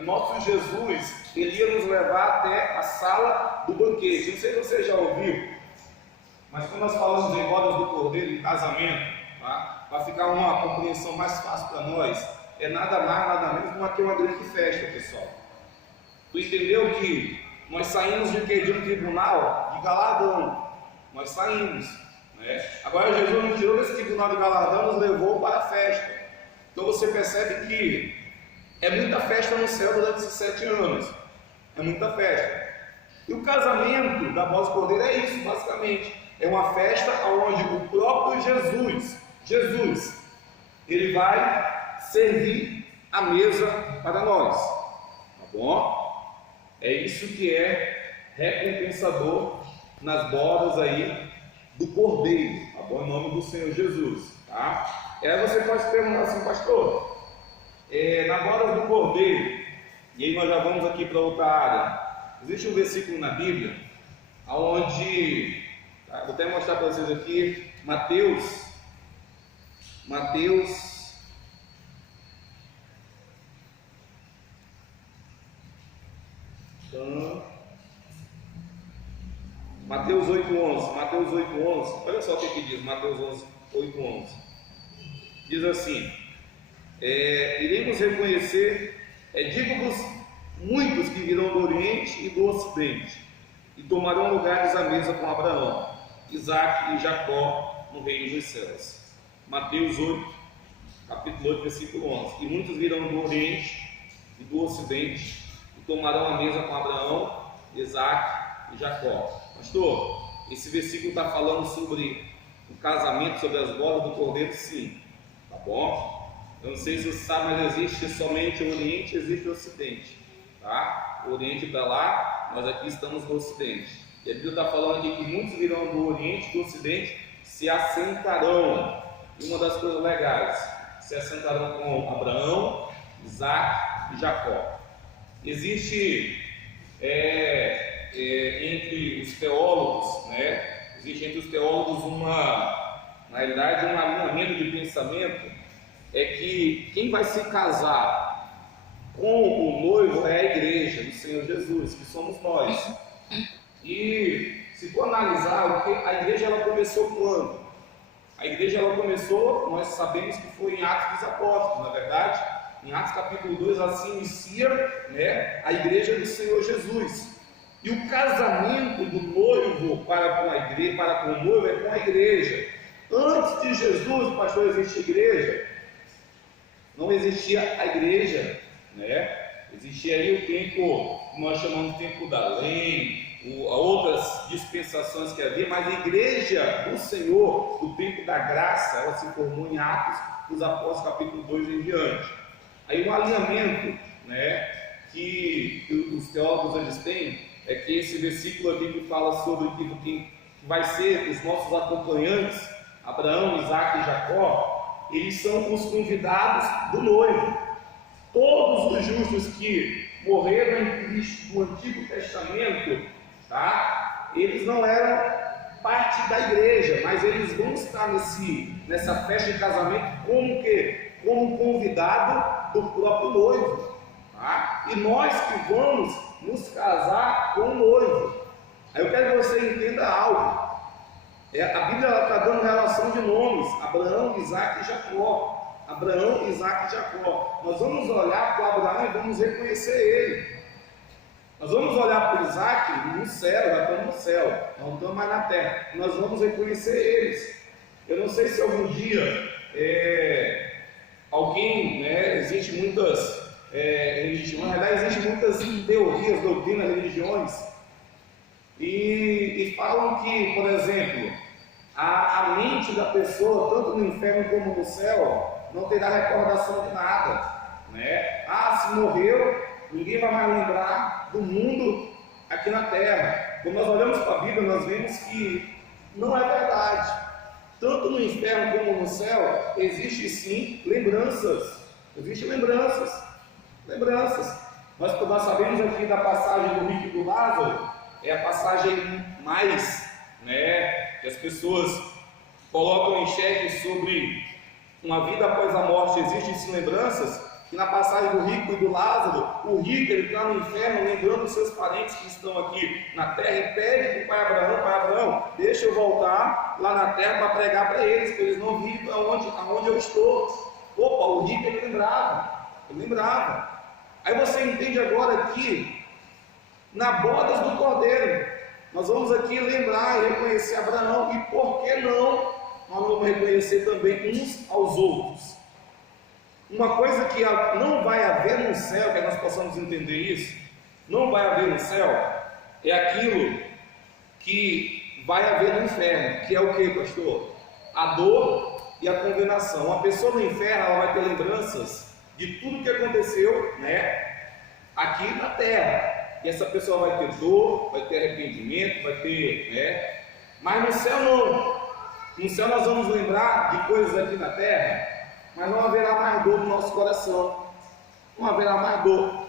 o nosso Jesus, ele ia nos levar até a sala do banquete. Não sei se você já ouviu, mas quando nós falamos em bodas do Cordeiro, em casamento, tá? Para ficar uma compreensão mais fácil para nós, é nada mais, nada menos do que uma grande festa, pessoal. Tu entendeu que nós saímos de um tribunal de galardão? Nós saímos, né? Agora Jesus nos tirou desse tribunal de galardão, nos levou para a festa. Então você percebe que é muita festa no céu durante esses 7 anos. É muita festa. E o casamento da voz do Cordeiro é isso, basicamente. É uma festa onde o próprio Jesus, ele vai servir a mesa para nós. Tá bom? É isso que é recompensador nas bodas aí do Cordeiro. Tá bom? Em nome do Senhor Jesus. Tá? E aí você pode se perguntar assim, pastor, na boda do Cordeiro, e aí nós já vamos aqui para outra área. Existe um versículo na Bíblia onde, tá, vou até mostrar para vocês aqui, Mateus, Mateus 8:11, Mateus 8:11, olha só o que diz, Mateus 8:11, diz assim, iremos reconhecer, digo-vos, muitos que virão do Oriente e do Ocidente, e tomarão lugares à mesa com Abraão, Isaque e Jacó no reino dos céus. Mateus 8, capítulo 8, versículo 11. E muitos virão do Oriente e do Ocidente, e tomarão a mesa com Abraão, Isaque e Jacó. Pastor, esse versículo está falando sobre o casamento, sobre as bodas do Cordeiro? Sim, tá bom? Eu não sei se você sabe, mas existe somente o Oriente e existe o Ocidente, tá? O Oriente para lá, nós aqui estamos no Ocidente. E a Bíblia está falando aqui que muitos virão do Oriente e do Ocidente, se assentarão. E uma das coisas legais, se assentarão com Abraão, Isaque e Jacó. Existe entre os teólogos, né? Existe entre os teólogos na realidade, um alinhamento de pensamento, é que quem vai se casar com o noivo é a igreja do Senhor Jesus, que somos nós. E se for analisar, a igreja ela começou quando? A igreja ela começou, nós sabemos que foi em Atos dos Apóstolos, na verdade, em Atos capítulo 2, assim inicia, né, a igreja do Senhor Jesus. E o casamento do noivo para com a igreja, para com o noivo, é com a igreja. Antes de Jesus, pastor, existe igreja? Não existia a igreja, né? Existia aí o tempo que nós chamamos de tempo da lei, outras dispensações que havia, mas a igreja do Senhor, do tempo da graça, ela se formou em Atos dos Apóstolos, capítulo 2 em diante. Aí um alinhamento, né, que os teólogos eles têm, é que esse versículo aqui que fala sobre quem vai ser os nossos acompanhantes, Abraão, Isaque e Jacó, eles são os convidados do noivo. Todos os justos que morreram em Cristo no Antigo Testamento, tá? Eles não eram parte da igreja, mas eles vão estar nessa festa de casamento como que? Como convidado do próprio noivo, tá? E nós que vamos nos casar com o noivo. Aí eu quero que você entenda algo. A Bíblia está dando relação de nomes: Abraão, Isaque e Jacó. Abraão, Isaque e Jacó. Nós vamos olhar para Abraão e vamos reconhecer ele. Nós vamos olhar para Isaque no céu, já estamos no céu, não estamos mais na terra. Nós vamos reconhecer eles. Eu não sei se algum dia alguém, né, existe muitas religiões, na verdade existem muitas teorias, doutrinas, religiões, e falam que, por exemplo, a mente da pessoa, tanto no inferno como no céu, não terá recordação de nada, né? Se morreu, ninguém vai mais lembrar do mundo aqui na terra. Quando nós olhamos para a Bíblia, nós vemos que não é verdade. Tanto no inferno como no céu, existe sim lembranças. Existem lembranças. Nós sabemos aqui da passagem do rico e do Lázaro, é a passagem mais, né, que as pessoas colocam em xeque sobre uma vida após a morte. Existem sim lembranças, que na passagem do rico e do Lázaro, o rico ele está no inferno lembrando os seus parentes que estão aqui na terra e pede para o pai Abraão, deixa eu voltar lá na terra para pregar para eles não virem aonde eu estou. Opa, o rico ele lembrava. Aí você entende agora que na bodas do Cordeiro, nós vamos aqui lembrar e reconhecer Abraão, e por que não nós vamos reconhecer também uns aos outros. Uma coisa que não vai haver no céu, que nós possamos entender isso, não vai haver no céu, é aquilo que vai haver no inferno, que é o que, pastor? A dor e a condenação. Uma pessoa no inferno, ela vai ter lembranças de tudo que aconteceu, aqui na terra, e essa pessoa vai ter dor, vai ter arrependimento, vai ter, mas no céu não. No céu nós vamos lembrar de coisas aqui na terra, mas não haverá mais dor no nosso coração, não haverá mais dor.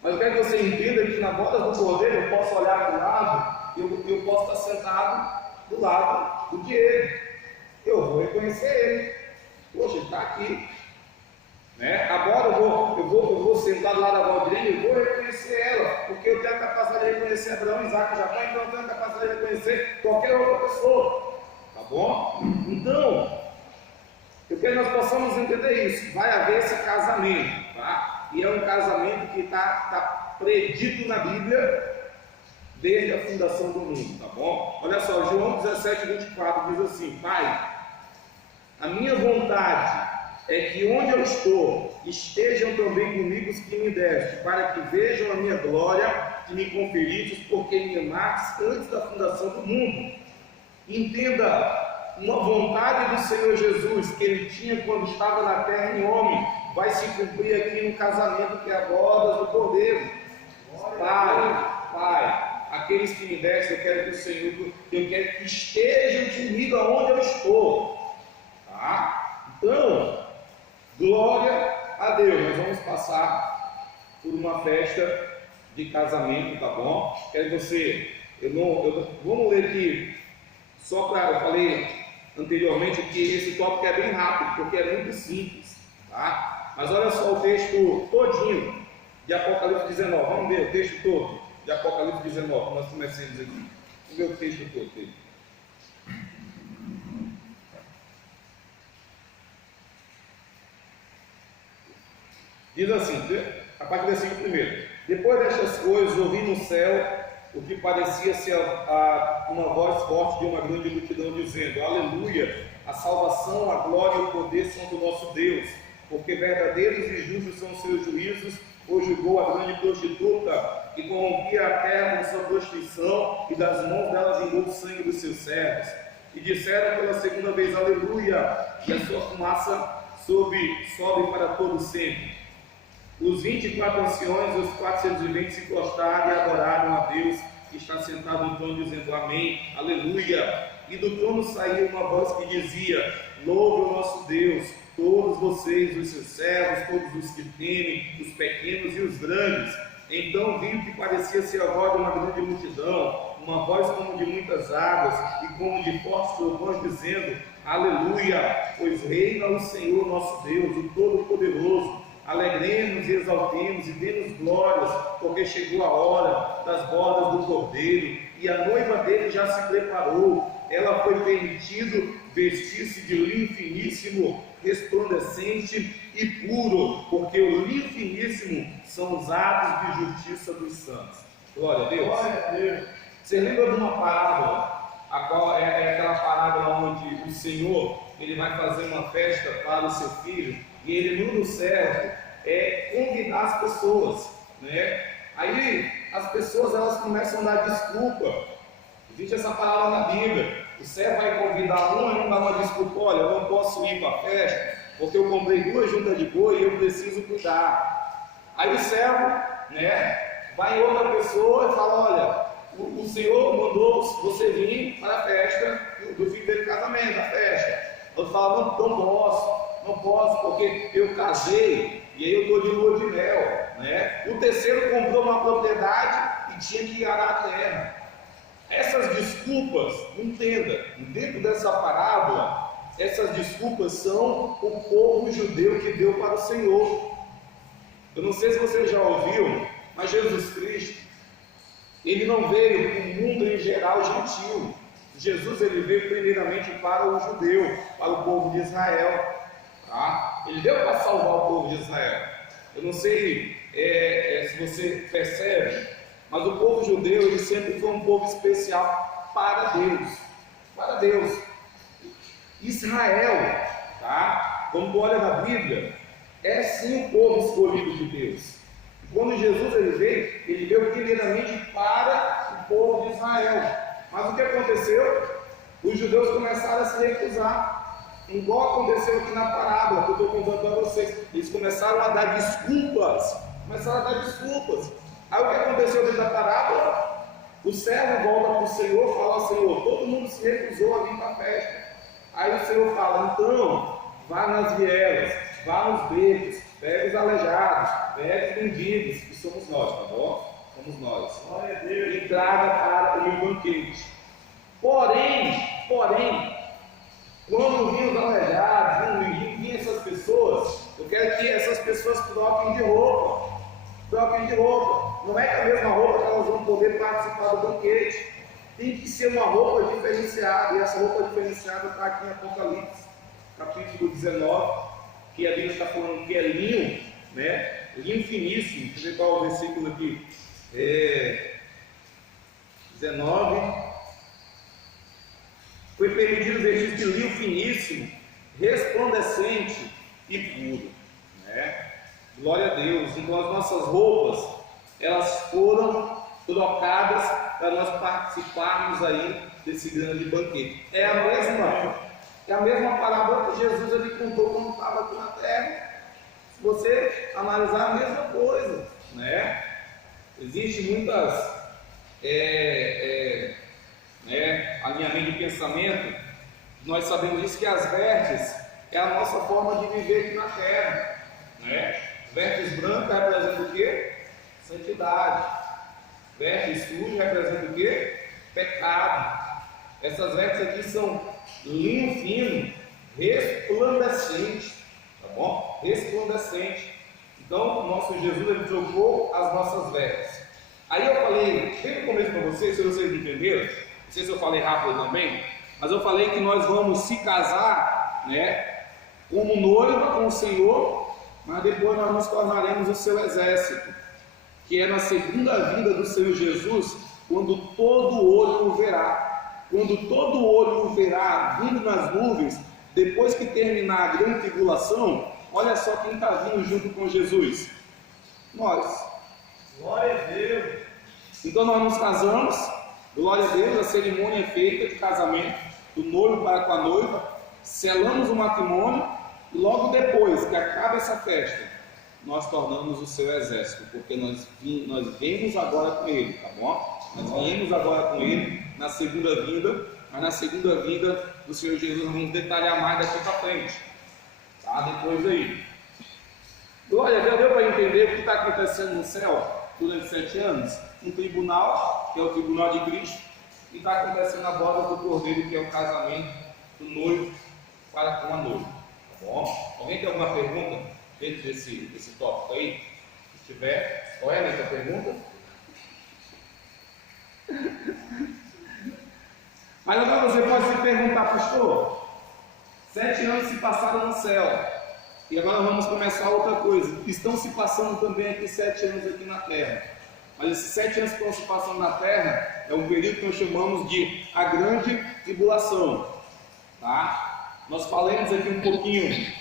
Mas eu quero que você entenda que na boda do Cordeiro eu posso olhar para o lado, eu posso estar sentado do lado do Diego, eu vou reconhecer ele, poxa, ele está aqui, agora eu vou sentar do lado da Valdirene e vou reconhecer ela, porque eu tenho a capacidade de reconhecer Abraão, Isaac e Jacó, então eu tenho a capacidade de reconhecer qualquer outra pessoa, tá bom? Então, eu quero que nós possamos entender isso. Vai haver esse casamento, tá? E é um casamento que está predito na Bíblia desde a fundação do mundo, tá bom? Olha só, João 17:24 diz assim: Pai, a minha vontade é que onde eu estou estejam também comigo os que me deste, para que vejam a minha glória que me conferistes, porque me amaste antes da fundação do mundo. Entenda, uma vontade do Senhor Jesus que ele tinha quando estava na terra em homem, vai se cumprir aqui no casamento, que é a boda do Cordeiro. Pai, aqueles que me descem, eu quero que estejam comigo aonde eu estou, tá? Então, glória a Deus. Nós vamos passar por uma festa de casamento, tá bom? Quero que você, vamos ler aqui, só para, eu falei anteriormente que esse tópico é bem rápido, porque é muito simples, tá? Mas olha só o texto todinho de Apocalipse 19, vamos ver o texto todo de Apocalipse 19, nós começamos aqui, vamos ver o texto todo dele. Diz assim, a partir do versículo 1: Depois destas coisas, ouvi no céu o que parecia ser uma voz forte de uma grande multidão, dizendo: Aleluia, a salvação, a glória e o poder são do nosso Deus, porque verdadeiros e justos são os seus juízos, pois julgou a grande prostituta e corrompia a terra com sua prostituição, e das mãos dela vingou o sangue dos seus servos. E disseram pela segunda vez: Aleluia, e a sua fumaça sobe para todo sempre. Os 24 anciões e os 420 se prostraram e adoraram a Deus que está sentado no trono, dizendo: Amém, Aleluia. E do trono saiu uma voz que dizia: Louve o nosso Deus, todos vocês, os seus servos, todos os que temem, os pequenos e os grandes. Então vi o que parecia ser a voz de uma grande multidão, uma voz como de muitas águas e como de fortes trovões, dizendo: Aleluia, pois reina o Senhor nosso Deus, o Todo-Poderoso. Alegremos e exaltemos e demos glórias, porque chegou a hora das bodas do Cordeiro, e a noiva dele já se preparou. Ela foi permitido vestir-se de linho finíssimo, resplandecente e puro, porque o linho finíssimo são os atos de justiça dos santos. Glória a Deus. Glória a Deus. Você lembra de uma parábola, a qual é aquela parábola onde o Senhor ele vai fazer uma festa para o seu filho, e ele manda o servo convidar as pessoas, Aí as pessoas elas começam a dar desculpa. Existe essa palavra na Bíblia. O servo vai convidar um dá uma desculpa: olha, eu não posso ir para a festa porque eu comprei 2 juntas de boi e eu preciso cuidar. Aí o servo, vai em outra pessoa e fala: olha, o Senhor mandou você vir para a festa do filho dele, casamento, a festa. Eu falo: não posso, porque eu casei e aí eu estou de lua de mel, O terceiro comprou uma propriedade e tinha que arar a terra. Essas desculpas, entenda, dentro dessa parábola, essas desculpas são o povo judeu que deu para o Senhor. Eu não sei se você já ouviu, mas Jesus Cristo, ele não veio para o mundo em geral gentil. Jesus ele veio primeiramente para o judeu, para o povo de Israel. Tá? Ele veio para salvar o povo de Israel. Eu não sei se você percebe, mas o povo judeu ele sempre foi um povo especial para Deus. Para Deus. Israel, tá? Quando tu olha na Bíblia, é sim o povo escolhido de Deus. Quando Jesus ele veio primeiramente para o povo de Israel. Mas o que aconteceu? Os judeus começaram a se recusar. Igual aconteceu aqui na parábola que eu estou contando para vocês. Eles começaram a dar desculpas. Aí o que aconteceu dentro da parábola? O servo volta para o Senhor e fala: Senhor, todo mundo se recusou a vir para a festa. Aí o Senhor fala: então, vá nas vielas, vá nos becos, pegue os aleijados, pegue os mendigos, que somos nós, tá bom? Somos nós. Glória a Deus. E traga para o meu banquete. Porém, quando vinham os aleijados, vinham essas pessoas, eu quero que essas pessoas troquem de roupa. Não é que a mesma roupa que elas vão poder participar do banquete. Tem que ser uma roupa diferenciada. E essa roupa diferenciada está aqui em Apocalipse, capítulo 19, que a Bíblia está falando que é linho, né? Linho finíssimo. Deixa eu ver qual é o versículo aqui. 19. Foi permitido vestir de linho finíssimo, resplandecente e puro, né? Glória a Deus. Então as nossas roupas, elas foram trocadas para nós participarmos aí desse grande banquete. É a mesma parábola que Jesus ele contou quando estava aqui na terra. Se você analisar, a mesma coisa, né? Existem muitas alinhamento de pensamento. Nós sabemos disso, que as vestes é a nossa forma de viver aqui na terra, né? Vestes brancas representam o quê? Santidade. Vestes sujas representam o quê? Pecado. Essas vestes aqui são linho fino, resplandecente, tá bom? Resplandecente. Então, o nosso Jesus ele trocou as nossas vestes. Aí eu falei, bem no começo para vocês, se vocês entenderam, não sei se eu falei rápido também, mas eu falei que nós vamos se casar, né, como noiva com o Senhor, mas depois nós nos tornaremos o seu exército, que é na segunda vinda do Senhor Jesus, quando todo olho o verá. Quando todo olho o verá vindo nas nuvens, depois que terminar a grande tribulação, olha só quem está vindo junto com Jesus. Nós. Glória a Deus. Então nós nos casamos, glória a Deus, a cerimônia é feita de casamento, do noivo para com a noiva, selamos o matrimônio, e logo depois que acaba essa festa, nós tornamos o seu exército, porque nós viemos agora com ele, tá bom? Nós viemos agora com ele na segunda vinda, mas na segunda vinda do Senhor Jesus nós vamos detalhar mais daqui para frente, tá? Depois aí. Glória a Deus, deu para entender o que está acontecendo no céu durante 7 anos? Um tribunal, que é o tribunal de Cristo, e está acontecendo a boda do Cordeiro, que é o casamento do noivo para com a noiva, tá bom? Alguém tem alguma pergunta dentro desse tópico aí? Se tiver, qual é a minha pergunta? Mas agora você pode se perguntar, pastor, 7 anos se passaram no céu, e agora vamos começar outra coisa. Estão se passando também aqui 7 anos aqui na terra, mas esses 7 anos que estão se passando na terra é um período que nós chamamos de a grande tribulação, tá? Nós falamos aqui um pouquinho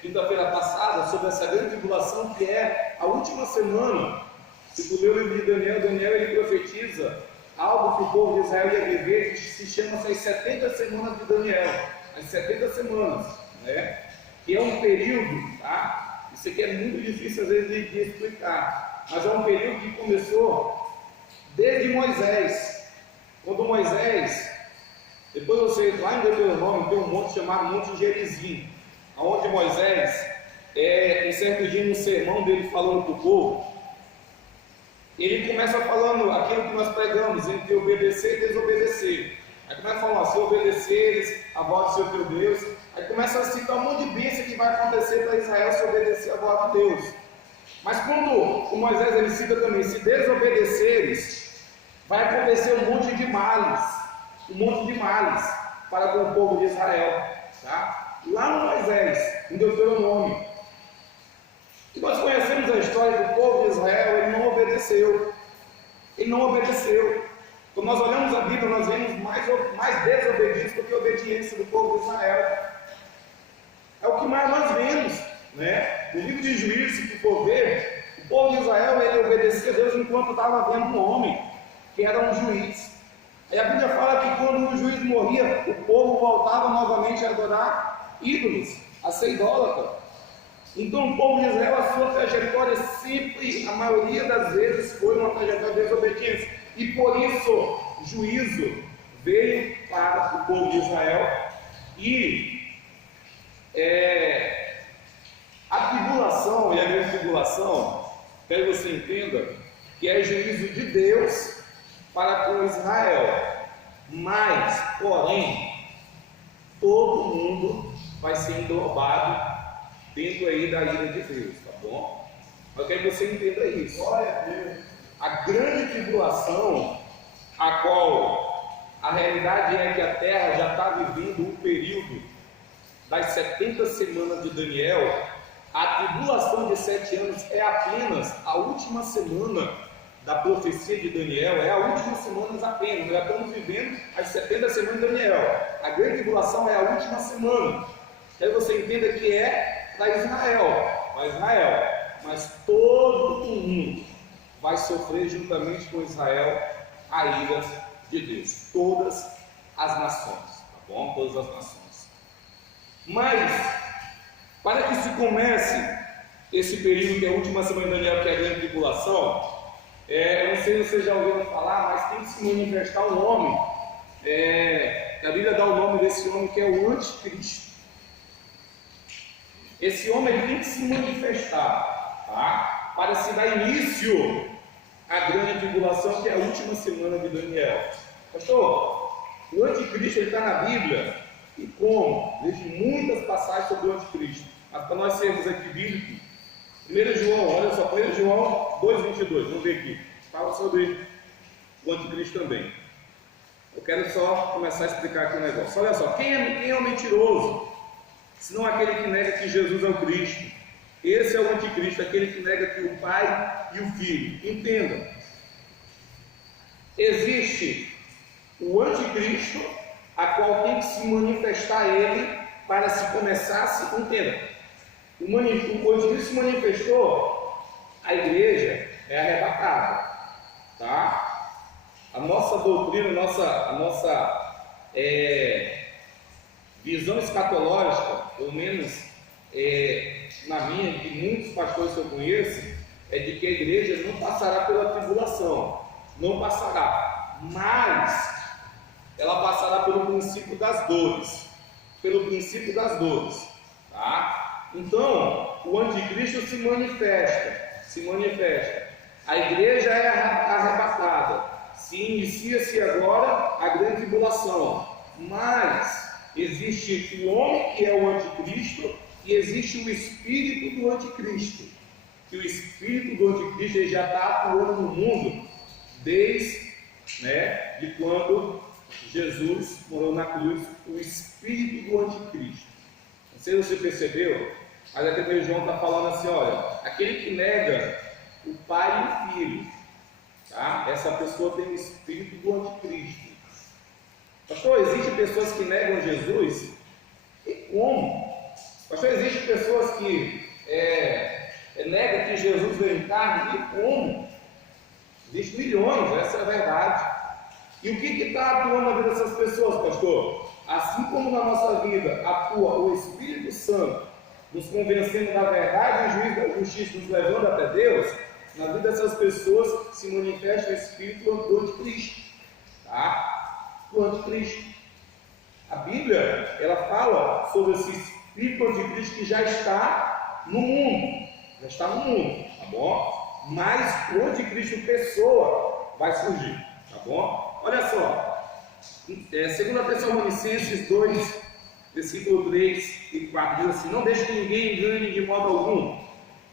quinta-feira passada sobre essa grande tribulação, que é a última semana. Se tu leu o livro de Daniel ele profetiza algo que o povo de Israel ia viver, que se chama as 70 semanas de Daniel, as 70 semanas, né? Que é um período, tá? Isso aqui é muito difícil às vezes de explicar, mas é um período que começou desde Moisés. Quando Moisés, depois vocês, lá em Deuteronômio, tem um monte chamado Monte Gerizim, onde Moisés, um certo dia no sermão dele falando para o povo, ele começa falando aquilo que nós pregamos, entre obedecer e desobedecer. Aí começa falando, se obedeceres a voz do seu teu Deus, aí começa a citar um monte de bênção que vai acontecer para Israel se obedecer a voz de Deus. Mas quando o Moisés ele cita também, se desobedeceres, vai acontecer um monte de males para com o povo de Israel, tá? Lá no Moisés, em Deuteronômio. E nós conhecemos a história do povo de Israel, ele não obedeceu. Quando nós olhamos a Bíblia, nós vemos mais desobediência do que obediência do povo de Israel. É o que mais nós vemos, né? No livro de Juízes, se for ver, o povo de Israel ele obedecia a Deus enquanto estava vendo um homem que era um juiz. Aí a Bíblia fala que quando o juiz morria, o povo voltava novamente a adorar ídolos, a ser idólatra. Então o povo de Israel, a sua trajetória sempre, a maioria das vezes, foi uma trajetória de desobediência. E por isso, juízo veio para o povo de Israel. E a tribulação e a grande tribulação, quero que você entenda, que é juízo de Deus para com Israel. Mas, porém, todo mundo vai ser englobado dentro aí da ira de Deus, tá bom? Eu quero que você entenda isso. Glória a Deus. A grande tribulação, a qual a realidade é que a terra já está vivendo um período das 70 semanas de Daniel, a tribulação de 7 anos é apenas a última semana da profecia de Daniel, é a última semana apenas. Nós já estamos vivendo as 70 semanas de Daniel. A grande tribulação é a última semana. Quero que você entenda que é para Israel, mas todo mundo vai sofrer juntamente com Israel a ira de Deus, todas as nações, tá bom? Todas as nações. Mas, para que se comece esse período que é a última semana de Daniel, que é a grande tribulação, eu não sei se vocês já ouviram falar, mas tem que se manifestar um homem, a Bíblia dá o nome desse homem que é o Anticristo. Esse homem tem que se manifestar, tá? Para se dar início à grande tribulação, que é a última semana de Daniel. Pastor, o Anticristo está na Bíblia, e como? Existem muitas passagens sobre o Anticristo, mas para nós sermos aqui bíblicos, 1 João, olha só, 1 João 2,22, vamos ver aqui, fala sobre o Anticristo também. Eu quero só começar a explicar aqui um negócio. Olha só, quem é o mentiroso? Senão aquele que nega que Jesus é o Cristo. Esse é o Anticristo, aquele que nega que o Pai e o Filho. Entenda, existe o Anticristo, a qual tem que se manifestar ele para se começar a se entender. O Anticristo se manifestou, a igreja é arrebatada, tá? A nossa doutrina, a nossa visão escatológica, pelo menos na minha e de muitos pastores que eu conheço, é de que a igreja não passará pela tribulação, não passará, mas ela passará pelo princípio das dores, tá? Então, o Anticristo se manifesta, a igreja é arrebatada, se inicia-se agora a grande tribulação, mas existe o homem que é o Anticristo e existe o espírito do Anticristo, que o espírito do Anticristo ele já está atuando no mundo desde de quando Jesus morou na cruz, o espírito do Anticristo. Não sei se você percebeu, mas aqui o João está falando assim, olha, aquele que nega o Pai e o Filho, tá? Essa pessoa tem o espírito do Anticristo. Pastor, existem pessoas que negam Jesus? E como? Pastor, existem pessoas que negam que Jesus veio em carne? E como? Existem milhões, essa é a verdade. E o que está atuando na vida dessas pessoas, pastor? Assim como na nossa vida atua o Espírito Santo, nos convencendo da verdade e o juízo da justiça, nos levando até Deus, na vida dessas pessoas se manifesta o Espírito do Anticristo, tá? Do Anticristo. A Bíblia, ela fala sobre esse Espírito Anticristo que já está no mundo, tá bom? Mas o Anticristo pessoa vai surgir, tá bom? Olha só, 2 Tessalonicenses 2, versículo 3 e 4, diz assim: não deixe que ninguém engane de modo algum,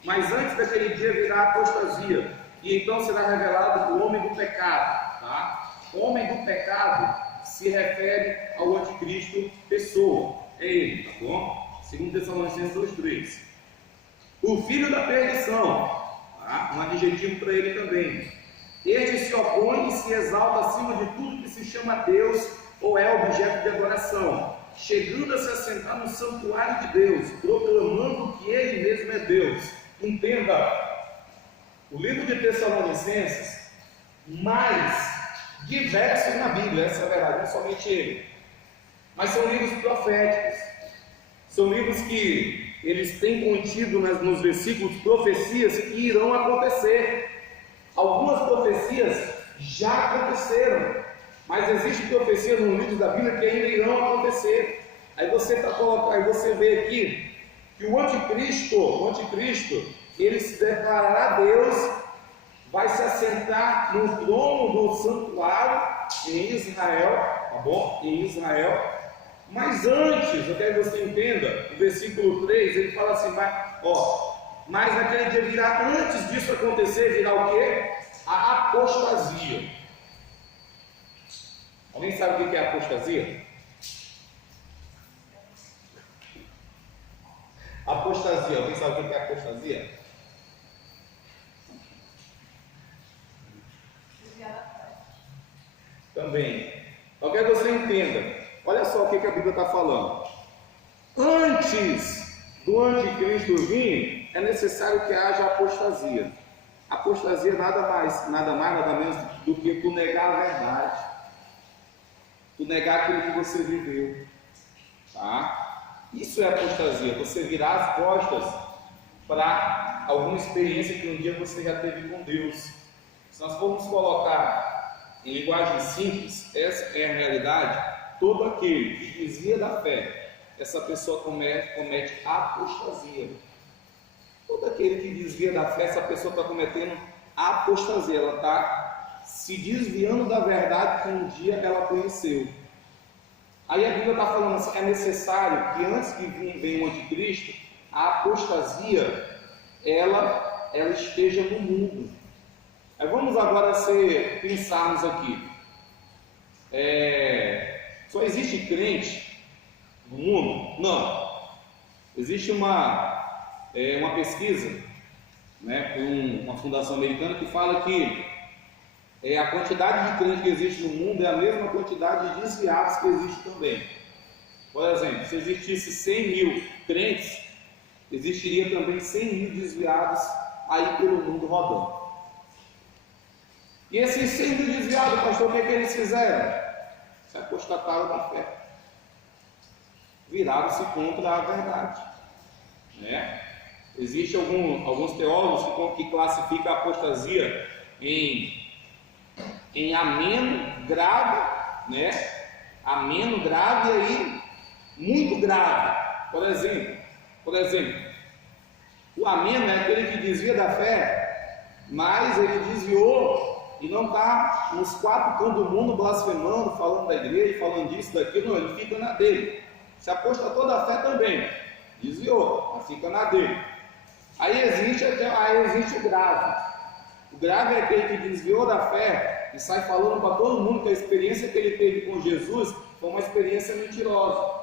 Mas antes daquele dia virá a apostasia, e então será revelado o homem do pecado. Tá? O homem do pecado se refere ao anticristo pessoa, é ele, tá bom? 2 Tessalonicenses 2,3. O filho da perdição, tá? Um adjetivo para ele também. Este se opõe e se exalta acima de tudo que se chama Deus ou é objeto de adoração, chegando a se assentar no santuário de Deus, proclamando que ele mesmo é Deus. Entenda, o livro de Tessalonicenses, mais diversos na Bíblia, essa é a verdade, não somente ele, mas são livros proféticos, são livros que eles têm contido nos versículos profecias que irão acontecer. Algumas profecias já aconteceram, mas existem profecias no livro da Bíblia que ainda irão acontecer. Aí você vê aqui que o anticristo, ele se declarará a Deus, vai se assentar no trono do santuário em Israel, tá bom? Em Israel. Mas antes, eu quero que você entenda, o versículo 3, ele fala assim, mas naquele dia virá, antes disso acontecer, virá o quê? A apostasia. Alguém sabe o que é apostasia? Apostasia, alguém sabe o que é apostasia? Também. Eu quero que você entenda. Olha só o que a Bíblia está falando. Antes do anticristo vir, é necessário que haja apostasia. Apostasia nada mais, nada menos do que tu negar a verdade. Tu negar aquilo que você viveu. Tá? Isso é apostasia. Você virar as costas para alguma experiência que um dia você já teve com Deus. Se nós formos colocar em linguagem simples, essa é a realidade. Todo aquele que desvia da fé, essa pessoa comete apostasia. Todo aquele que desvia da fé, essa pessoa está cometendo apostasia. Ela está se desviando da verdade que um dia ela conheceu. Aí a Bíblia está falando assim, é necessário que antes que venha o anticristo, a apostasia, ela esteja no mundo. Aí vamos agora pensarmos aqui. Só existe crente no mundo? Não. Existe uma pesquisa, né, por uma fundação americana que fala que a quantidade de crentes que existe no mundo é a mesma quantidade de desviados que existe também. Por exemplo, se existisse 100 mil crentes, existiria também 100 mil desviados aí pelo mundo rodando. E esses 100 mil desviados, pastor, o que eles fizeram? Se apostataram da fé, viraram-se contra a verdade, né? Existem alguns teólogos que classificam a apostasia em ameno, grave, né? Ameno, grave e aí muito grave. Por exemplo, o ameno é aquele que desvia da fé, mas ele desviou e não está nos quatro cantos do mundo blasfemando, falando da igreja, falando disso, daquilo, não, ele fica na dele. Se apostatou da fé também, desviou, mas fica na dele. Aí existe o grave. O grave é aquele que desviou da fé e sai falando para todo mundo que a experiência que ele teve com Jesus foi uma experiência mentirosa.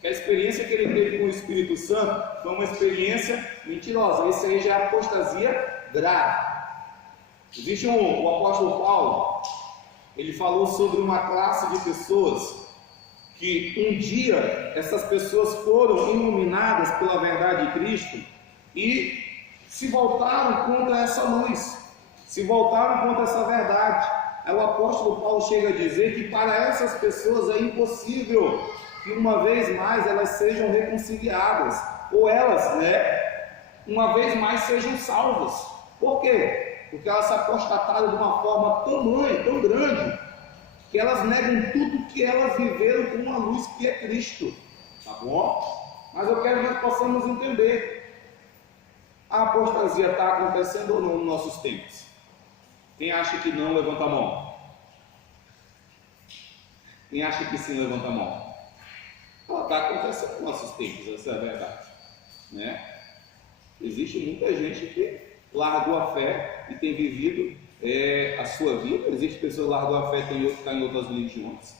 Que a experiência que ele teve com o Espírito Santo foi uma experiência mentirosa. Esse aí já é apostasia grave. Existe o apóstolo Paulo, ele falou sobre uma classe de pessoas que um dia essas pessoas foram iluminadas pela verdade de Cristo e se voltaram contra essa luz, se voltaram contra essa verdade. Aí o apóstolo Paulo chega a dizer que para essas pessoas é impossível que uma vez mais elas sejam reconciliadas, ou elas, uma vez mais sejam salvas. Por quê? Porque elas se apostataram de uma forma tão grande, que elas negam tudo que elas viveram com uma luz que é Cristo. Tá bom? Mas eu quero que nós possamos entender. A apostasia está acontecendo ou não nos nossos tempos? Quem acha que não, levanta a mão. Quem acha que sim, levanta a mão. Ela está acontecendo nos nossos tempos, essa é a verdade, né? Existe muita gente que largou a fé e tem vivido a sua vida. Existe pessoas que largou a fé e tem outro que está em outras religiões.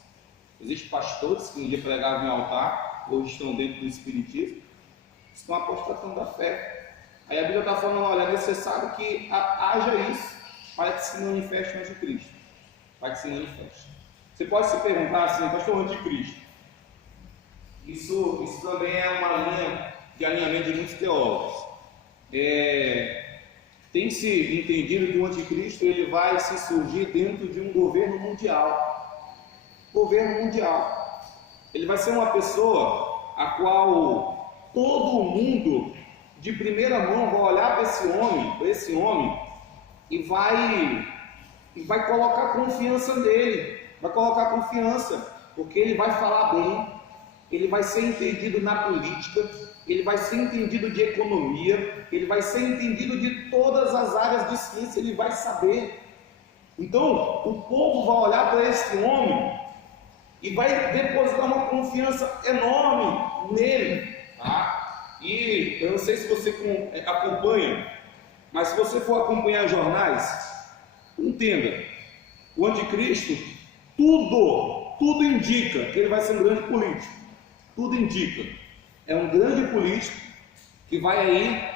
Existem pastores que um dia pregavam em altar, hoje estão dentro do espiritismo, estão apostatando da fé. Aí a Bíblia está falando, olha, é necessário que haja isso para que se manifeste o anticristo. Para que se manifeste. Você pode se perguntar assim, pastor, anticristo. Isso também é uma linha de alinhamento de muitos teólogos. Tem-se entendido que o anticristo ele vai se surgir dentro de um governo mundial. Governo mundial. Ele vai ser uma pessoa a qual todo mundo de primeira mão vai olhar para esse homem e vai colocar confiança nele, vai colocar confiança, porque ele vai falar bem, ele vai ser entendido na política, ele vai ser entendido de economia, ele vai ser entendido de todas as áreas de ciência, ele vai saber. Então, o povo vai olhar para esse homem e vai depositar uma confiança enorme nele, tá? E eu não sei se você acompanha, mas se você for acompanhar jornais, entenda, o anticristo, tudo indica que ele vai ser um grande político, tudo indica, é um grande político que vai aí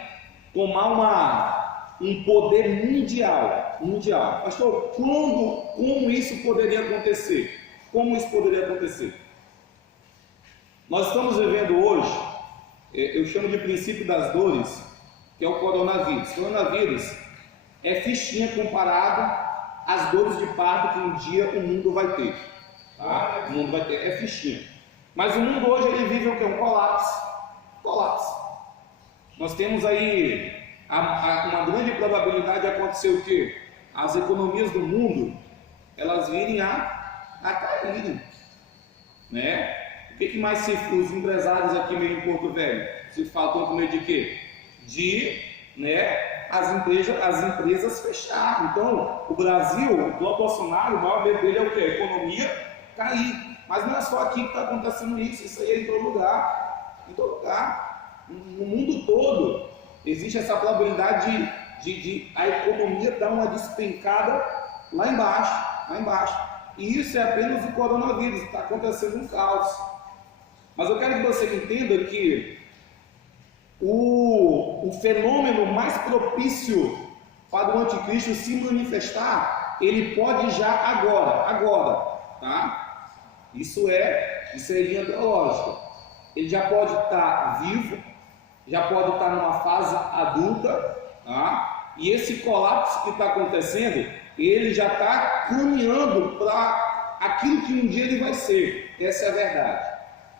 tomar um poder mundial. Pastor, como isso poderia acontecer? Como isso poderia acontecer? Nós estamos vivendo hoje, eu chamo de princípio das dores, que é o coronavírus. O coronavírus é fichinha comparado às dores de parto que um dia o mundo vai ter. Tá? O mundo vai ter, é fichinha. Mas o mundo hoje ele vive o quê? Um colapso. Nós temos aí uma grande probabilidade de acontecer o quê? As economias do mundo, elas virem a caírem, né? O que mais os empresários aqui mesmo em Porto Velho se falam com medo de quê? As empresas fecharem. Então, o Brasil, o Bolsonaro, o maior medo dele é o quê? A economia cair. Mas não é só aqui que está acontecendo isso aí é em todo lugar. No mundo todo existe essa probabilidade de a economia dar uma despencada lá embaixo. E isso é apenas o coronavírus, está acontecendo um caos. Mas eu quero que você entenda que o fenômeno mais propício para o anticristo se manifestar, ele pode já agora, tá? Isso é linha teológica. Ele já pode estar vivo, já pode estar numa fase adulta, tá? E esse colapso que está acontecendo, ele já está caminhando para aquilo que um dia ele vai ser. Essa é a verdade.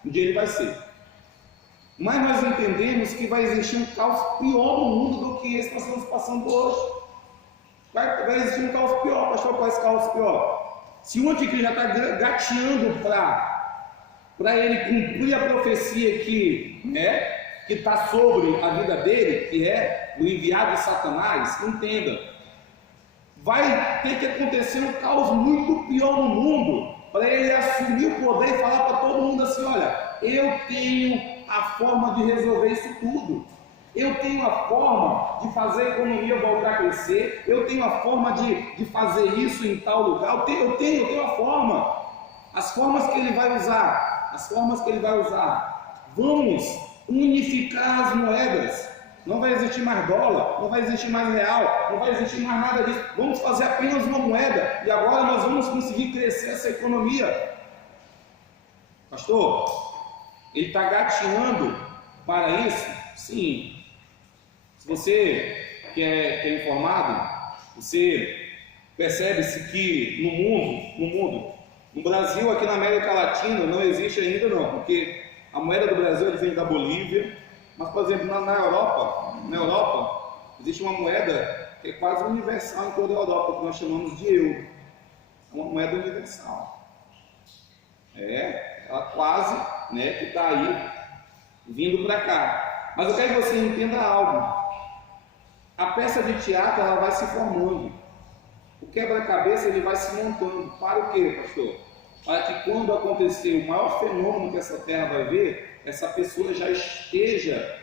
Um dia ele vai ser. Mas nós entendemos que vai existir um caos pior no mundo do que esse que nós estamos passando hoje. Vai existir um caos pior. Pastor, qual é esse caos pior? Se o anticristo já está gateando para ele cumprir a profecia que está sobre a vida dele, que é o enviado de Satanás, entenda, vai ter que acontecer um caos muito pior no mundo, para ele assumir o poder e falar para todo mundo assim, olha, eu tenho a forma de resolver isso tudo, eu tenho a forma de fazer a economia voltar a crescer, eu tenho a forma de fazer isso em tal lugar, eu tenho a forma, as formas que ele vai usar, vamos unificar as moedas, não vai existir mais dólar, não vai existir mais real, não vai existir mais nada disso, vamos fazer apenas uma moeda, e agora nós vamos conseguir crescer essa economia. Pastor, ele está gateando para isso? Sim. Se você que é informado, você percebe-se que no Brasil, aqui na América Latina, não existe ainda não, porque a moeda do Brasil vem da Bolívia, mas, por exemplo, na Europa, existe uma moeda que é quase universal em toda a Europa, que nós chamamos de euro. É uma moeda universal. Ela quase, que está aí, vindo para cá. Mas eu quero que você entenda algo. A peça de teatro, ela vai se formando. O quebra-cabeça, ele vai se montando. Para o quê, pastor? Para que quando acontecer o maior fenômeno que essa terra vai ver, essa pessoa já esteja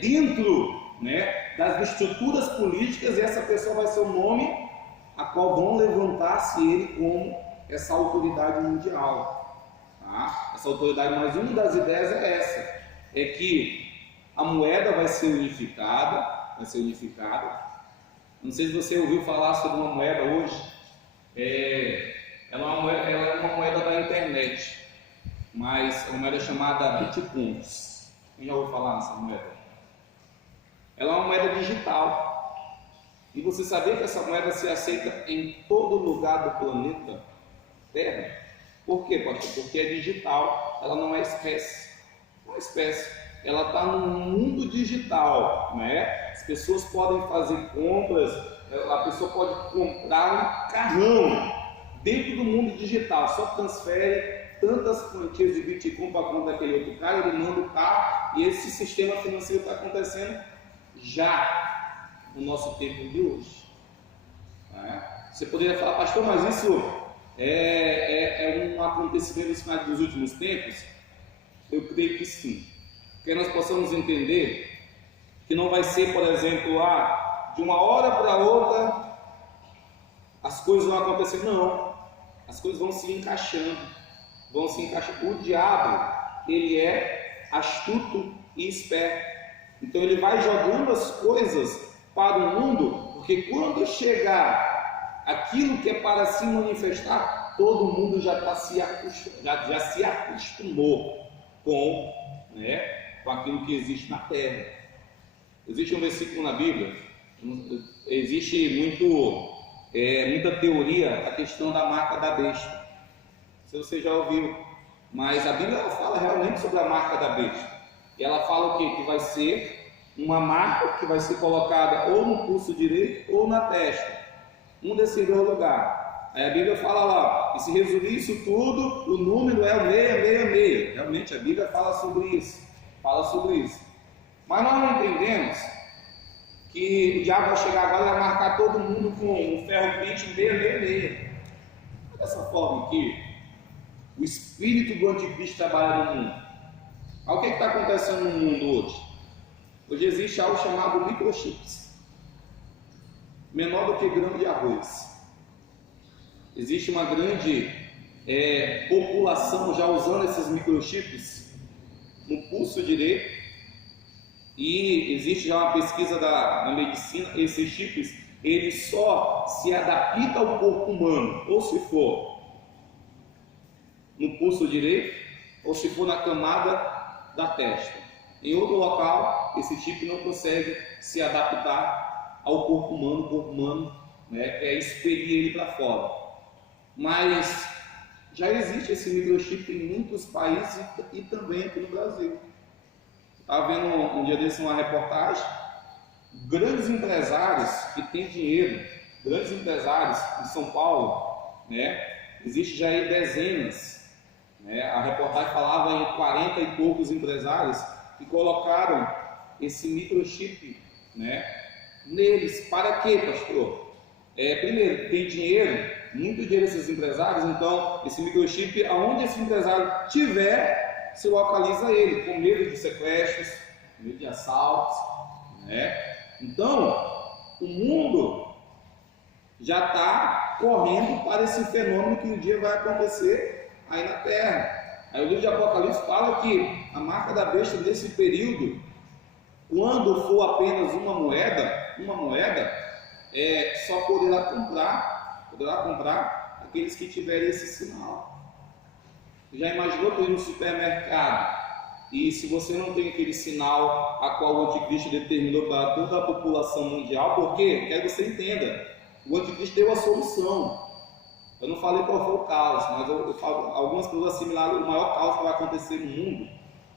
dentro né, das estruturas políticas, e essa pessoa vai ser o nome a qual vão levantar-se ele como essa autoridade mundial. Tá? Essa autoridade, mas uma das ideias é essa, é que a moeda vai ser unificada, Não sei se você ouviu falar sobre uma moeda hoje, ela é uma moeda da internet, mas é uma moeda chamada Bitcoins. Quem já ouviu falar nessa moeda? Ela é uma moeda digital. E você sabia que essa moeda se aceita em todo lugar do planeta Terra? Por quê, pastor? Porque é digital, ela não é espécie. Não é espécie. Ela está no mundo digital, né? As pessoas podem fazer compras, a pessoa pode comprar um carrão dentro do mundo digital, só transfere tantas quantias de Bitcoin para a conta daquele outro cara, ele manda o carro, e esse sistema financeiro está acontecendo já no nosso tempo de hoje. Né? Você poderia falar, pastor, mas isso é um acontecimento dos últimos tempos? Eu creio que sim. Que nós possamos entender que não vai ser, por exemplo, de uma hora para outra as coisas vão acontecer. Não, as coisas vão se encaixando. O diabo, ele é astuto e esperto. Então ele vai jogando as coisas para o mundo, porque quando chegar aquilo que é para se manifestar, todo mundo já se acostumou com aquilo que existe na terra. Existe um versículo na Bíblia, existe muita teoria a questão da marca da besta. Se você já ouviu, mas a Bíblia fala realmente sobre a marca da besta. E ela fala o quê? Que vai ser uma marca que vai ser colocada ou no pulso direito ou na testa, um desses dois lugares. Aí a Bíblia fala lá, e se resumir isso tudo, o número é o 666. Realmente a Bíblia fala sobre isso. Mas nós não entendemos que o diabo vai chegar agora e vai marcar todo mundo com um ferro quente 666. Dessa forma que o espírito do anticristo trabalha no mundo. Olha o que está acontecendo no mundo hoje. Hoje existe algo chamado microchips, menor do que grão de arroz. Existe uma grande população já usando esses microchips no pulso direito, e existe já uma pesquisa na medicina. Esses chips, eles só se adaptam ao corpo humano, ou se for no pulso direito, ou se for na camada da testa. Em outro local, esse chip não consegue se adaptar ao corpo humano. O corpo humano quer expelir ele para fora. Mas já existe esse microchip em muitos países e também aqui no Brasil. Estava vendo um dia desse uma reportagem, grandes empresários que têm dinheiro, grandes empresários em São Paulo, existe já aí dezenas, a reportagem falava em 40 e poucos empresários que colocaram esse microchip neles. Para quê, pastor? Primeiro, tem dinheiro, muito dinheiro esses empresários, então esse microchip, aonde esse empresário tiver, se localiza ele, com medo de sequestros, medo de assaltos, Então, o mundo já está correndo para esse fenômeno que um dia vai acontecer aí na Terra. Aí o livro de Apocalipse fala que a marca da besta nesse período, quando for apenas uma moeda, só poderá comprar aqueles que tiverem esse sinal. Já imaginou tu ir no supermercado e se você não tem aquele sinal a qual o anticristo determinou para toda a população mundial? Porque, quero que você entenda, o anticristo deu a solução. Eu não falei qual foi o caos, mas eu falo algumas coisas similares. O maior caos que vai acontecer no mundo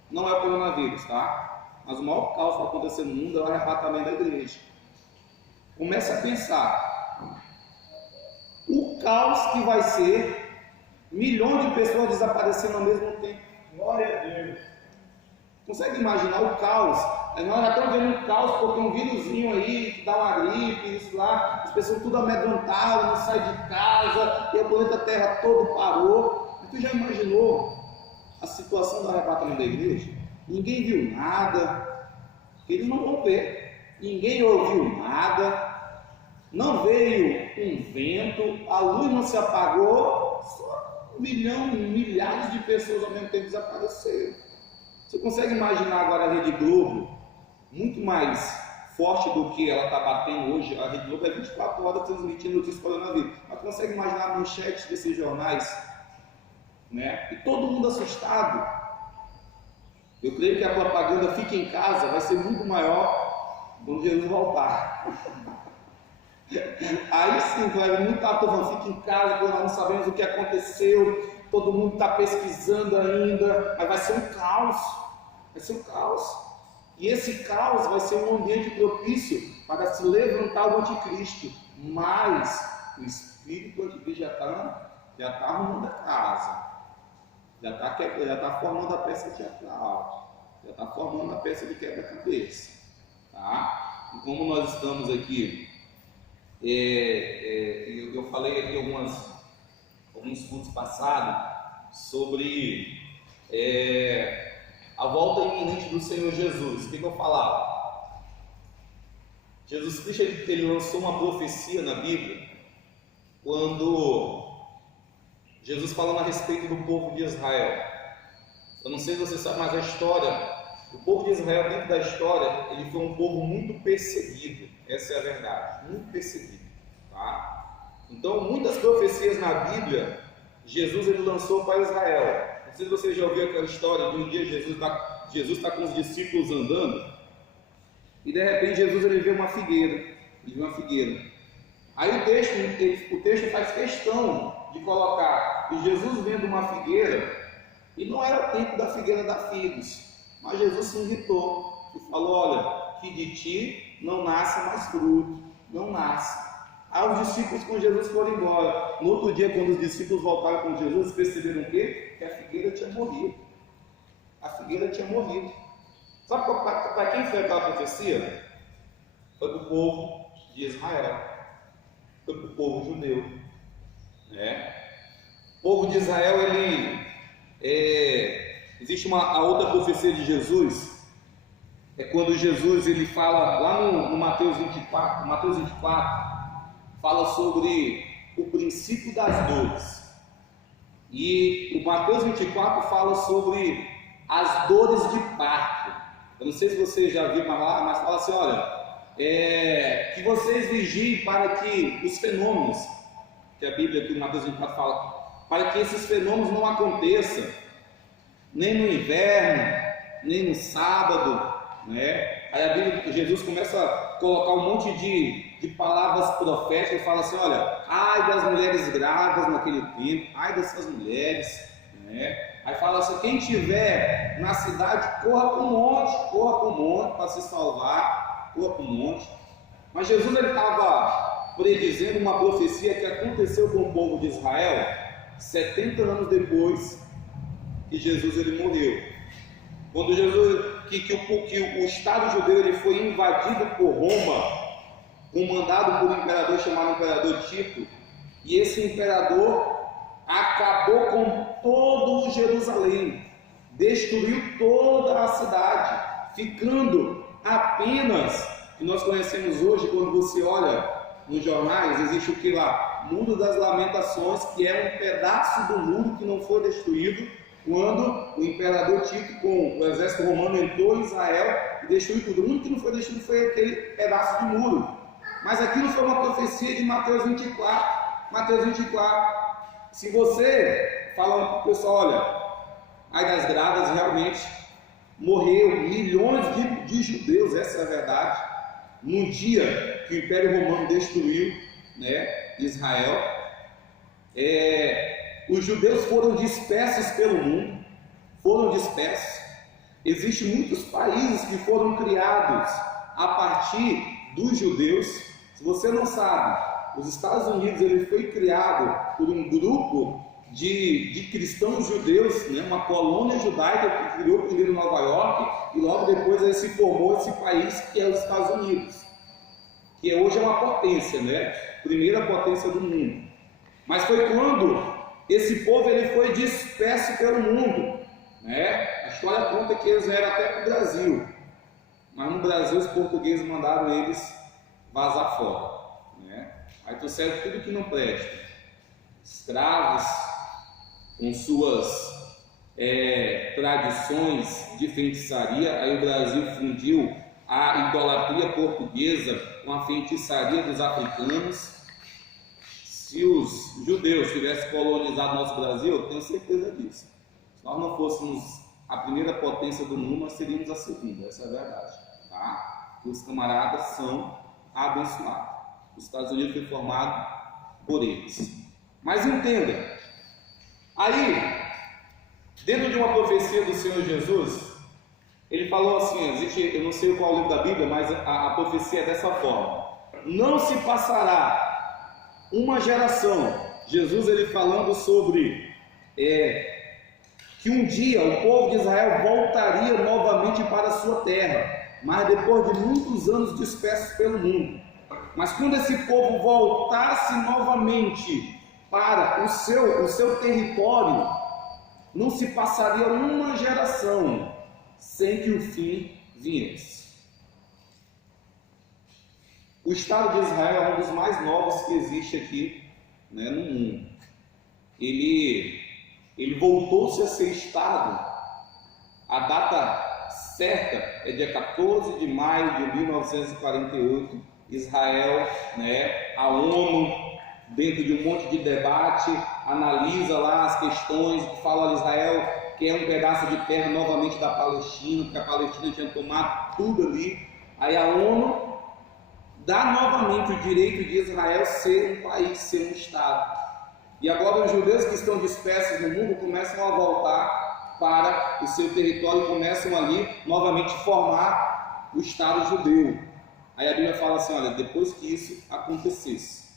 não é o coronavírus, tá? Mas o maior caos que vai acontecer no mundo é o arrebatamento da igreja. Comece a pensar o caos que vai ser milhões de pessoas desaparecendo ao mesmo tempo. Glória a Deus. Consegue imaginar o caos? Nós já estamos vendo um caos porque um vírusinho aí que dá uma gripe, isso lá, as pessoas tudo amedrontadas, não saem de casa, e o planeta Terra todo parou. Mas tu já imaginou a situação do arrebatamento da igreja? Ninguém viu nada, eles não vão ver. ninguém ouviu nada, não veio um vento, a luz não se apagou, só milhares de pessoas ao mesmo tempo desapareceram. Você consegue imaginar agora a Rede Globo, muito mais forte do que ela está batendo hoje? A Rede Globo é 24 horas transmitindo notícias do coronavírus. Mas consegue imaginar a manchete desses jornais, né? E todo mundo assustado. Eu creio que a propaganda "fique em casa" vai ser muito maior quando Jesus voltar. Aí sim, vai muito falando, fique em casa, porque nós não sabemos o que aconteceu, todo mundo está pesquisando ainda, mas vai ser um caos. Vai ser um caos. E esse caos vai ser um ambiente propício para se levantar o anticristo. Mas o espírito anticristo já está arrumando a casa. Já está formando a peça teatral, já está formando a peça de quebra-cabeça, tá? E como nós estamos aqui, eu falei aqui alguns cultos passados sobre a volta iminente do Senhor Jesus. O que eu falava? Jesus Cristo ele lançou uma profecia na Bíblia quando Jesus falando a respeito do povo de Israel. Eu não sei se você sabe, mas a história, o povo de Israel, dentro da história, ele foi um povo muito perseguido. Essa é a verdade, muito perseguido, tá? Então, muitas profecias na Bíblia, Jesus ele lançou para Israel. Não sei se você já ouviu aquela história de um dia Jesus está com os discípulos andando e de repente Jesus ele vê uma figueira. Aí o texto faz questão de colocar que Jesus vendo uma figueira, e não era o tempo da figueira dar figos, mas Jesus se irritou e falou: olha, que de ti não nasce mais fruto, não nasce. Aí os discípulos com Jesus foram embora. No outro dia, quando os discípulos voltaram com Jesus, perceberam o quê? Que a figueira tinha morrido. A figueira tinha morrido. Sabe para quem foi aquela profecia? Foi para o povo de Israel, foi para o povo judeu. O povo de Israel, existe a outra profecia de Jesus, é quando Jesus ele fala lá no Mateus 24, fala sobre o princípio das dores, e o Mateus 24 fala sobre as dores de parto. Eu não sei se você já viu, mas fala assim: olha, que vocês vigiem para que os fenômenos, que a Bíblia aqui no Mateus 24 fala, para que esses fenômenos não aconteçam, nem no inverno, nem no sábado, né? Aí a Bíblia, Jesus começa a colocar um monte de palavras proféticas e fala assim: olha, ai das mulheres grávidas naquele tempo, ai dessas mulheres, né? Aí fala assim: quem tiver na cidade, corra para o monte para se salvar, corra para o monte. Mas Jesus ele estava predizendo uma profecia que aconteceu com o povo de Israel 70 anos depois que Jesus ele morreu. Quando Jesus, que o Estado judeu ele foi invadido por Roma, comandado por um imperador chamado Imperador Tito, e esse imperador acabou com todo Jerusalém, destruiu toda a cidade, ficando apenas, que nós conhecemos hoje, quando você olha nos jornais, existe o que lá? Muro das Lamentações, que é um pedaço do muro que não foi destruído quando o imperador Tito com o exército romano entrou em Israel e destruiu tudo. O único que não foi destruído foi aquele pedaço de muro. Mas aquilo foi uma profecia de Mateus 24. Mateus 24. Se você falar para o pessoal: olha, ai das grávidas, realmente morreu milhões de judeus, essa é a verdade, no dia que o Império Romano destruiu, né, Israel. Os judeus foram dispersos pelo mundo, Existem muitos países que foram criados a partir dos judeus. Se você não sabe, os Estados Unidos ele foi criado por um grupo de cristãos judeus, né? Uma colônia judaica que criou primeiro em Nova York, e logo depois aí se formou esse país que é os Estados Unidos, que hoje é uma potência, né? Primeira potência do mundo. Mas foi quando esse povo ele foi disperso pelo mundo, né? A história conta que eles vieram até para o Brasil. mas no Brasil os portugueses mandaram eles vazar fora, né? Aí trouxeram tudo que não presta, escravos com suas tradições de feitiçaria. Aí o Brasil fundiu a idolatria portuguesa com a feitiçaria dos africanos. Se os judeus tivessem colonizado nosso Brasil, eu tenho certeza disso. Se nós não fôssemos a primeira potência do mundo, nós seríamos a segunda, essa é a verdade, tá? Os camaradas são abençoados. Os Estados Unidos foi formado por eles. Mas entenda, aí, dentro de uma profecia do Senhor Jesus, ele falou assim, existe, eu não sei qual é o livro da Bíblia, mas a profecia é dessa forma: não se passará uma geração, Jesus ele falando sobre que um dia o povo de Israel voltaria novamente para a sua terra, mas depois de muitos anos dispersos pelo mundo. Mas quando esse povo voltasse novamente para o seu território, não se passaria uma geração sem que o fim viesse. O Estado de Israel é um dos mais novos que existe aqui, né, no mundo. Ele voltou-se a ser Estado. A data certa é dia 14 de maio de 1948. Israel, né, a ONU, dentro de um monte de debate, analisa lá as questões, fala de Israel quer um pedaço de terra novamente da Palestina, porque a Palestina tinha tomado tudo ali. Aí a ONU dá novamente o direito de Israel ser um país, ser um Estado. E agora os judeus que estão dispersos no mundo começam a voltar para o seu território e começam ali novamente formar o Estado judeu. Aí a Bíblia fala assim, olha, depois que isso acontecesse,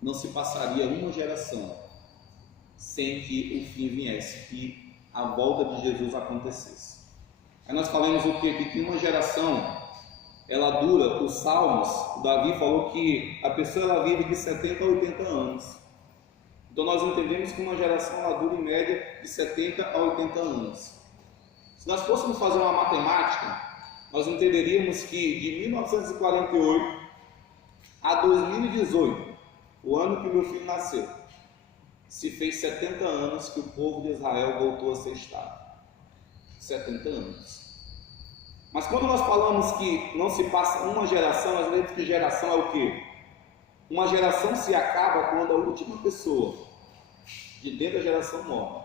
não se passaria uma geração sem que o fim viesse, que a volta de Jesus acontecesse. Aí nós falamos o quê? Que uma geração, ela dura, os Salmos, o Davi falou que a pessoa ela vive de 70 a 80 anos. Então nós entendemos que uma geração ela dura em média de 70 a 80 anos. Se nós fôssemos fazer uma matemática, nós entenderíamos que de 1948 a 2018, o ano que meu filho nasceu, se fez 70 anos que o povo de Israel voltou a ser Estado. 70 anos. Mas quando nós falamos que não se passa uma geração, nós entendemos que geração é o quê? Uma geração se acaba quando a última pessoa de dentro da geração morre.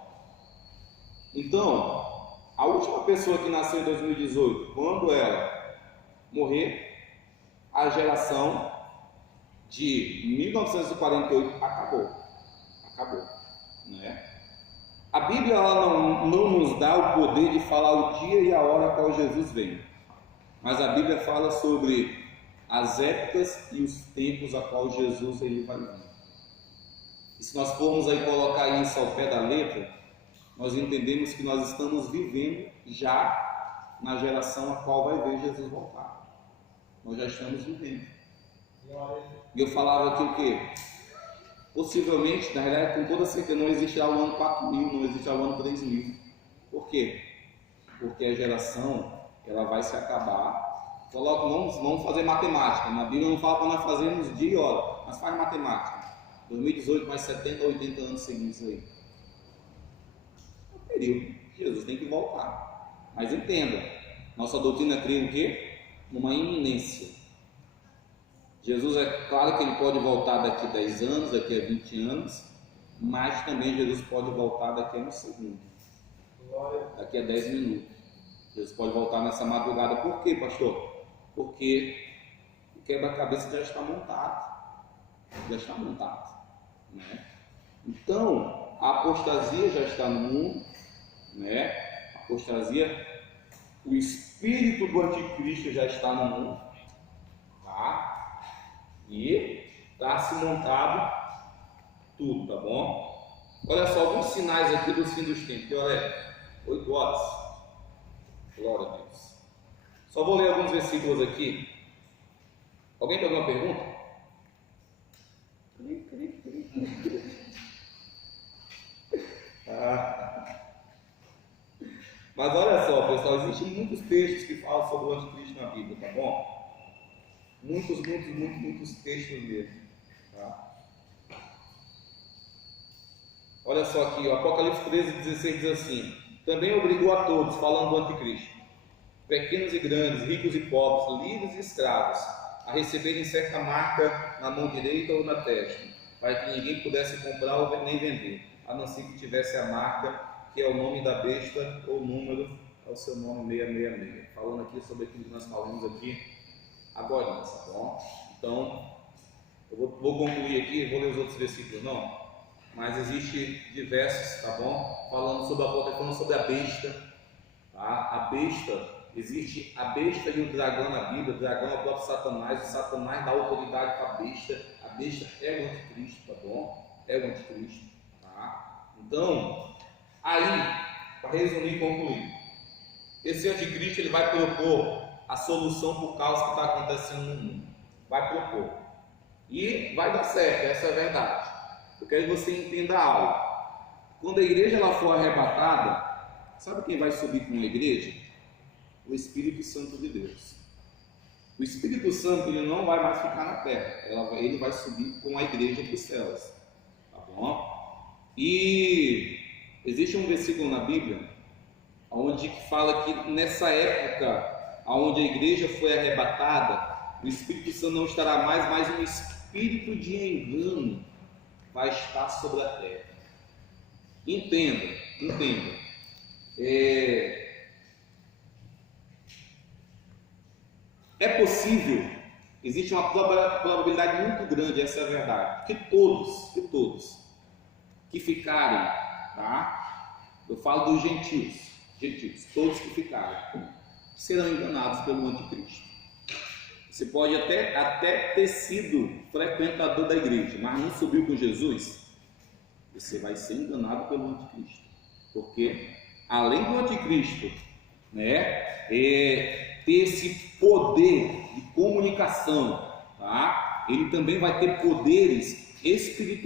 Então, a última pessoa que nasceu em 2018, quando ela morrer, a geração de 1948 acabou, né? A Bíblia ela não nos dá o poder de falar o dia e a hora a qual Jesus vem, mas a Bíblia fala sobre as épocas e os tempos a qual Jesus ele vai vir. E se nós formos aí colocar isso ao pé da letra, nós entendemos que nós estamos vivendo já na geração a qual vai ver Jesus voltar. Nós já estamos vivendo. E eu falava aqui o quê? Possivelmente, na realidade, com toda certeza, não existirá o ano 4000, não existirá o ano 3000. Por quê? Porque a geração, ela vai se acabar. Vamos fazer matemática. Na Bíblia não fala para nós fazermos dia e hora, mas faz matemática. 2018 mais 70 a 80 anos seguidos aí. É um período. Jesus tem que voltar. Mas entenda, nossa doutrina crê o quê? Numa iminência. Jesus é claro que ele pode voltar daqui a 10 anos, daqui a 20 anos, mas também Jesus pode voltar daqui a um segundo, daqui a 10 minutos. Jesus pode voltar nessa madrugada. Por quê, pastor? Porque o quebra-cabeça já está montado, né? Então, a apostasia já está no mundo, né? A apostasia, o espírito do anticristo já está no mundo, tá? E está se montado tudo, tá bom? Olha só, alguns sinais aqui do fim dos tempos. Que hora é? 8 horas. Glória a Deus. Só vou ler alguns versículos aqui. Alguém tem alguma pergunta? Mas olha só, pessoal, existem muitos textos que falam sobre o anticristo na Bíblia, tá bom? Muitos textos mesmo. Tá? Olha só aqui, o Apocalipse 13:16 diz assim: também obrigou a todos, falando do anticristo, pequenos e grandes, ricos e pobres, livres e escravos, a receberem certa marca na mão direita ou na testa, para que ninguém pudesse comprar ou nem vender, a não ser que tivesse a marca, que é o nome da besta ou o número, é o seu nome 666. Falando aqui sobre aquilo que nós falamos aqui agora, tá bom? Então, eu vou concluir aqui, vou ler os outros versículos não, mas existe diversos, tá bom? Falando sobre a besta, tá? A besta, existe a besta e o dragão na Bíblia. O dragão é o próprio Satanás, o Satanás dá autoridade para a besta é o anticristo, tá bom? É o anticristo, tá? Então, aí, para resumir e concluir, esse anticristo ele vai propor a solução para o caos que está acontecendo no mundo, vai propor, e vai dar certo, essa é a verdade. Eu quero que você entenda algo. Quando a igreja ela for arrebatada, sabe quem vai subir com a igreja? O Espírito Santo de Deus. O Espírito Santo ele não vai mais ficar na terra, ele vai subir com a igreja para os céus, tá bom? E existe um versículo na Bíblia onde fala que nessa época onde a igreja foi arrebatada, o Espírito Santo não estará mais, mas um espírito de engano vai estar sobre a terra. Entenda. É possível, existe uma probabilidade muito grande, essa é a verdade, que todos que ficarem, tá? Eu falo dos gentios, todos que ficarem, serão enganados pelo anticristo. Você pode até ter sido frequentador da igreja, mas não subiu com Jesus, você vai ser enganado pelo anticristo, porque além do anticristo, né, ter esse poder de comunicação, tá? Ele também vai ter poderes espirituais.